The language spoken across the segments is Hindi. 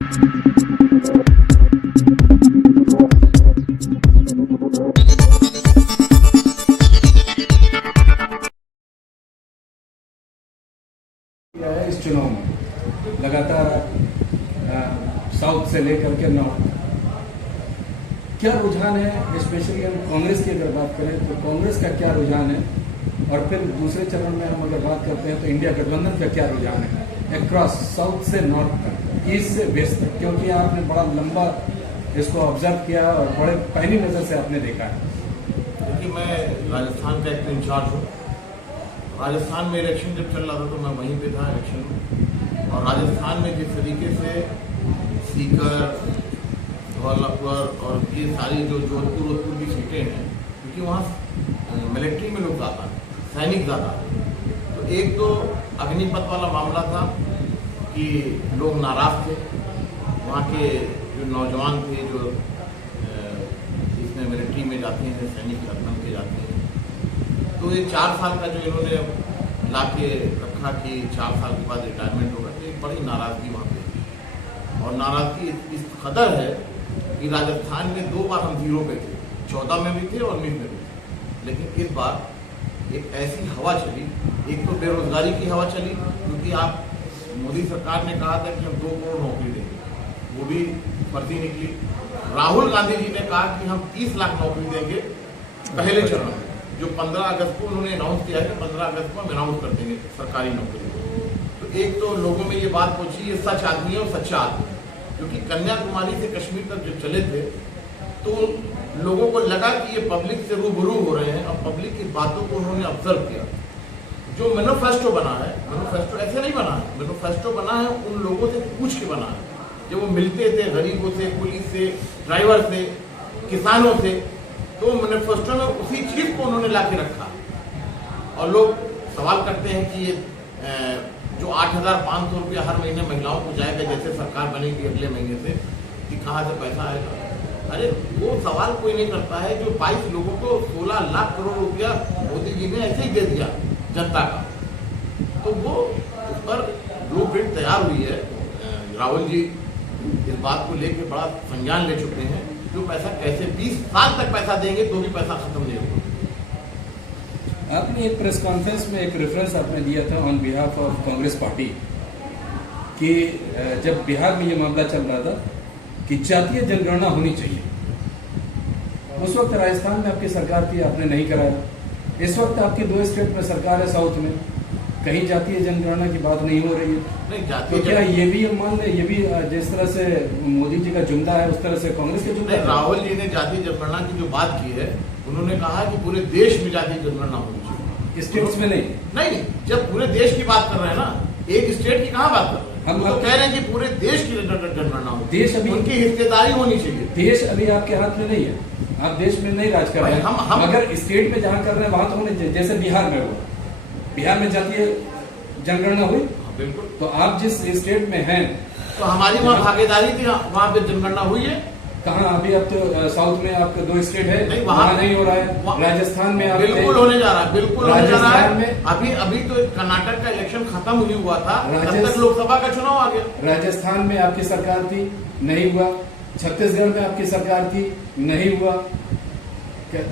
इस चुनाव में लगातार साउथ से लेकर के नॉर्थ क्या रुझान है, स्पेशली हम कांग्रेस की अगर बात करें तो कांग्रेस का क्या रुझान है, और फिर दूसरे चरण में हम अगर बात करते हैं तो इंडिया गठबंधन का क्या रुझान है अक्रॉस साउथ से नॉर्थ तक, ईस्ट से वेस्ट तक, क्योंकि आपने बड़ा लंबा इसको ऑब्जर्व किया और बड़े पहली नज़र से आपने देखा है। क्योंकि मैं राजस्थान का एक इंचार्ज हूँ। राजस्थान में इलेक्शन जब चल रहा था तो मैं वहीं पे था इलेक्शन में, और राजस्थान में जिस तरीके से सीकर, धौलपुर और ये सारी जो जोधपुर की सीटें हैं, क्योंकि वहाँ मिलिट्री में लोग ज़्यादा हैं, सैनिक ज़्यादा हैं, तो एक तो अग्निपथ वाला मामला था कि लोग नाराज थे, वहाँ के जो नौजवान थे जो इसमें मिलिट्री में जाते हैं, सैनिक बन के जाते हैं, तो ये 4 साल का जो इन्होंने ला के रखा कि 4 साल के बाद रिटायरमेंट होगा, तो एक बड़ी नाराज़गी वहाँ पे थी। और नाराज़गी इस कदर है कि राजस्थान में 2 बार हम 0 पे थे, 14 में भी थे और 19 में भी थे। लेकिन इस बार एक ऐसी हवा चली, एक तो बेरोजगारी की हवा चली, क्योंकि आप मोदी सरकार ने कहा था कि हम 2 करोड़ नौकरी देंगे, वो भी फर्जी निकली। राहुल गांधी जी ने कहा कि हम 30 लाख नौकरी देंगे पहले चरण में, जो 15 अगस्त को उन्होंने अनाउंस किया है कि 15 अगस्त को हम अनाउंस कर देंगे सरकारी नौकरी। तो एक तो लोगों में ये बात पहुंची, ये सच आदमी है और सच्चा आदमी, क्योंकि कन्याकुमारी से कश्मीर तक जब चले थे तो लोगों को लगा कि ये पब्लिक से रूबरू हो रहे हैं, और पब्लिक की बातों को उन्होंने ऑब्जर्व किया। जो मैनिफेस्टो बना है, मैनिफेस्टो ऐसे नहीं बना है, मैनिफेस्टो बना है उन लोगों से पूछ के बना है, जब वो मिलते थे गरीबों से, पुलिस से, ड्राइवर से, किसानों से, तो मैनिफेस्टो में उसी चीज को उन्होंने ला के रखा। और लोग सवाल करते हैं कि ये जो 8,500 रुपया हर महीने महिलाओं को जाएगा, जैसे सरकार बनेगी अगले महीने से, कि कहाँ से पैसा आएगा। अरे वो सवाल कोई नहीं करता है, जो 22 लोगों को 16 लाख करोड़ रुपया मोदी जी ने ऐसे ही दे दिया जनता का, तो वो उस पर ब्लूप्रिंट तैयार हुई है। राहुल जी इस बात को लेकर बड़ा संज्ञान ले चुके हैं, जो पैसा कैसे 20 साल तक पैसा देंगे तो भी पैसा खत्म नहीं होगा। आपने एक प्रेस कॉन्फ्रेंस में एक रेफरेंस आपने दिया था on behalf of Congress party कि जब बिहार में ये मामला चल रहा था कि जातीय जनगणना होनी चाहिए, उस वक्त राजस्थान में आपकी सरकार थी, आपने नहीं कराया। इस वक्त आपकी 2 स्टेट में सरकार है साउथ में, कहीं जातीय जनगणना की बात नहीं हो रही है। नहीं, तो क्या ये भी मान लें, ये भी जिस तरह से मोदी जी का जुमला है उस तरह से कांग्रेस का जुमला है? राहुल जी ने जातीय जनगणना की जो बात की है, उन्होंने कहा कि पूरे देश में जातीय जनगणना होनी चाहिए, स्टेट्स में नहीं। नहीं, जब पूरे देश की बात कर रहे हैं ना, एक स्टेट की कहाँ बात कर रहे हैं, हम तो कह रहे हैं कि पूरे देश की जनगणना हो, देश अभी उनकी हिस्सेदारी होनी चाहिए। देश अभी आपके हाथ में नहीं है, आप देश में नहीं राज कर रहे हैं। हम अगर स्टेट में जहाँ कर रहे हैं वहां तो होने, जैसे बिहार में हुआ, बिहार में जातीय जनगणना हुई, बिल्कुल। तो आप जिस स्टेट में हैं तो हमारी वहाँ भागीदारी थी, वहाँ पे जनगणना हुई है। कहाँ अभी अब तो साउथ में आपके 2 स्टेट है, नहीं, वहाँ नहीं हो रहा है। राजस्थान में आप बिल्कुल होने जा रहा है, बिल्कुल होने जा रहा है। में अभी तो कर्नाटक का इलेक्शन खत्म नहीं हुआ था, तब तक लोकसभा का चुनाव आ गया। राजस्थान में आपकी सरकार थी, नहीं हुआ। छत्तीसगढ़ में आपकी सरकार थी, नहीं हुआ।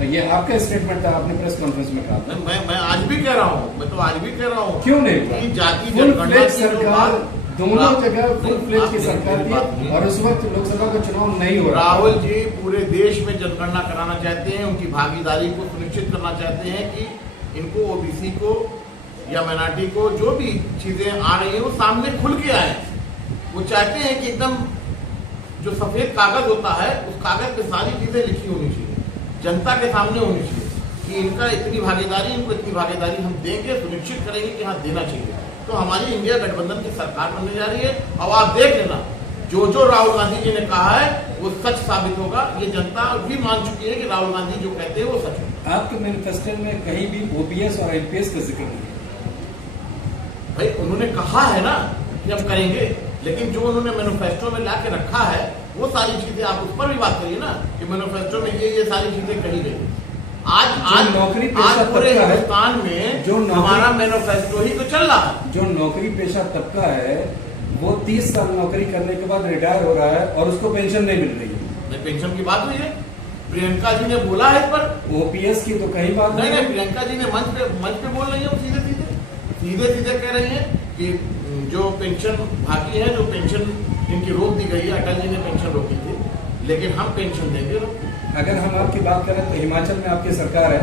ये आपका स्टेटमेंट था, आपने प्रेस कॉन्फ्रेंस में कहा। मैं आज भी कह रहा हूँ, मैं तो आज भी कह रहा हूँ, क्यों नहीं हुआ? जाति जनगणना सरकार दोनों जगह फुल फ्लेज की सरकार थी, और उस वक्त लोकसभा का चुनाव नहीं हो रहा। राहुल जी पूरे देश में जनगणना कराना चाहते हैं, उनकी भागीदारी को सुनिश्चित करना चाहते हैं कि इनको, ओबीसी को या माइनॉरिटी को जो भी चीजें आ रही है वो सामने खुल के आए। वो चाहते हैं कि एकदम जो सफेद कागज होता है, उस कागज पे सारी चीजें लिखी होनी चाहिए, जनता के सामने होनी चाहिए कि इनका इतनी भागीदारी, इनको इतनी भागीदारी हम देंगे, सुनिश्चित करेंगे कि हाँ देना चाहिए। तो हमारी इंडिया गठबंधन की सरकार बनने जा रही है, और आप देख लेना, जो राहुल गांधी जी ने कहा है वो सच साबित होगा। ये जनता भी मान चुकी है कि राहुल गांधी जो कहते हैं वो सच है। आपके मैनिफेस्टो में कहीं भी ओपीएस और एनपीएस का जिक्र नहीं है। भाई उन्होंने कहा है ना कि हम करेंगे, लेकिन जो उन्होंने मैनिफेस्टो में ला के रखा है वो सारी चीजें, आप उस पर भी बात करिए ना कि मैनिफेस्टो में ये सारी चीजें कही गई। आज नौकरी आज पूरे हिंदुस्तान में जो हमारा मैनिफेस्टो ही तो चल रहा है। जो नौकरी पेशा तबका है वो 30 साल नौकरी करने के बाद रिटायर हो रहा है और उसको पेंशन नहीं मिल रही है। नहीं, पेंशन की बात हुई है, प्रियंका जी ने बोला है इस पर। ओपीएस की तो कहीं बात नहीं नहीं, प्रियंका जी ने मंच पे बोल रही है, सीधे सीधे कह रही है कि जो पेंशन बाकी है, जो पेंशन इनकी रोक दी गई है, अटल जी ने पेंशन रोकी थी, लेकिन हम पेंशन देंगे। अगर हम आपकी बात करें तो हिमाचल में आपकी सरकार है,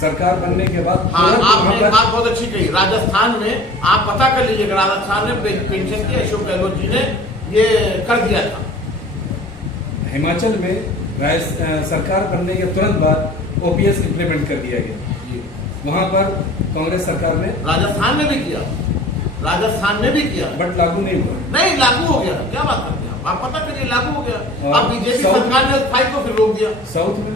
सरकार बनने के बाद हाँ, तुरंत आपने वहाँ एक पर- बात बहुत अच्छी कही। राजस्थान में आप पता कर लीजिएगा, राजस्थान में पेंशन की अशोक गहलोत जी ने ये कर दिया था। हिमाचल में सरकार बनने के तुरंत बाद ओपीएस इम्प्लीमेंट कर दिया गया। वहां पर कांग्रेस सरकार ने राजस्थान में भी किया, राजस्थान में भी किया, बट लागू नहीं हुआ। नहीं लागू हो गया। क्या बात करते हैं आप पता करिए, लागू हो गया। और अब बीजेपी साउथ- सरकार ने फाइल को फिर रोक दिया। साउथ में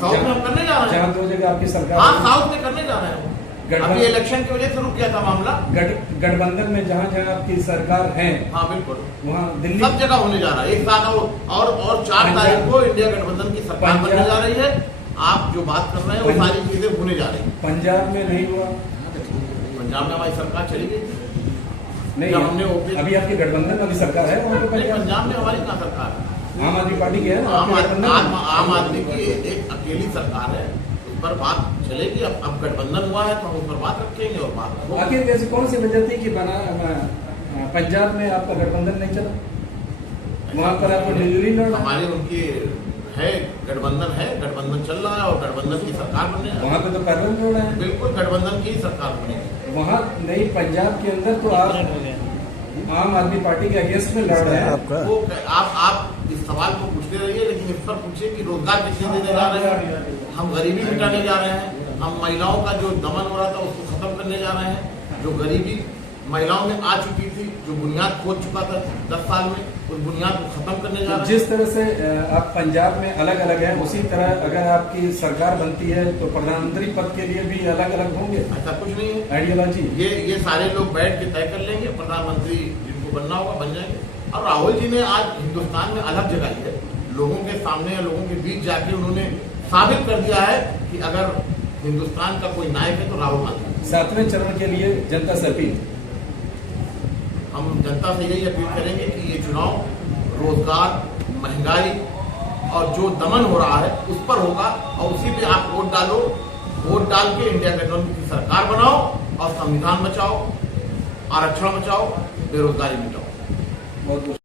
साउथ में हम करने जा रहे हैं। जहाँ 2 जगह आपकी सरकार हाँ, है। साउथ में करने जा रहे हैं। अभी इलेक्शन की वजह से रुक गया था मामला। गठबंधन में जहाँ जहाँ आपकी सरकार है, हाँ बिल्कुल, वहाँ दिल्ली सब जगह होने जा रहा है एक साथ। और 4 तारीख को इंडिया गठबंधन की सरकार बनने जा रही है। आप जो बात कर रहे हैं वो सारी चीजें होने जा रही है। पंजाब में नहीं हुआ। पंजाब में हमारी सरकार चली गई। नहीं, जब हमने OPS अभी आपकी गठबंधन वाली सरकार है वहाँ पे नहीं, पंजाब पंजाब में हमारी कहाँ सरकार है? आम आदमी पार्टी की है ना, आम आपकी गठबंधन। आम आदमी की एक अकेली सरकार है, उस पर बात चलेगी। अब गठबंधन हुआ है तो हम उस पर बात रखेंगे और बात होगी। आखिर ऐसी कौन सी वजह थी कि पंजाब में आपका गठबंधन नहीं चला? वहाँ पर आपको डिलीवरी लड़ रहा हमारी उनकी है, गठबंधन है, गठबंधन चल रहा है और गठबंधन की सरकार बनने है, वहाँ पे तो पैदल लड़ रहे हैं। बिल्कुल गठबंधन की सरकार बनेगी। वहाँ नहीं, पंजाब के अंदर तो आप आम आदमी पार्टी के अगेंस्ट में लड़ रहे हैं। वो आप इस सवाल को पूछते रहिए, लेकिन इस पर पूछिए कि रोजगार कितने देने जा रहे हैं, हम गरीबी मिटाने जा रहे हैं, हम महिलाओं का जो दमन हो रहा था उसको खत्म करने जा रहे हैं, जो गरीबी महिलाओं में आ चुकी थी, जो बुनियाद खोद चुका था 10 साल में, उस बुनियाद को खत्म करने जा रहे हैं। जिस तरह से आप पंजाब में अलग अलग हैं, उसी तरह अगर आपकी सरकार बनती है तो प्रधानमंत्री पद के लिए भी अलग अलग होंगे। ऐसा कुछ नहीं है, आइडियोलॉजी ये सारे लोग बैठ के तय कर लेंगे, प्रधानमंत्री जिनको बनना होगा बन जाएंगे। और राहुल जी ने आज हिंदुस्तान में अलग जगह ली है, लोगों के सामने या लोगों के बीच जाके उन्होंने साबित कर दिया है कि अगर हिंदुस्तान का कोई नायक है तो राहुल गांधी। 7वें चरण के लिए जनता से अपील। हम जनता से यही अपील करेंगे कि ये चुनाव रोजगार, महंगाई और जो दमन हो रहा है उस पर होगा, और उसी पे आप वोट डालो। वोट डाल के इंडिया गठबंधन की सरकार बनाओ और संविधान बचाओ, आरक्षण बचाओ, बेरोजगारी मिटाओ। बहुत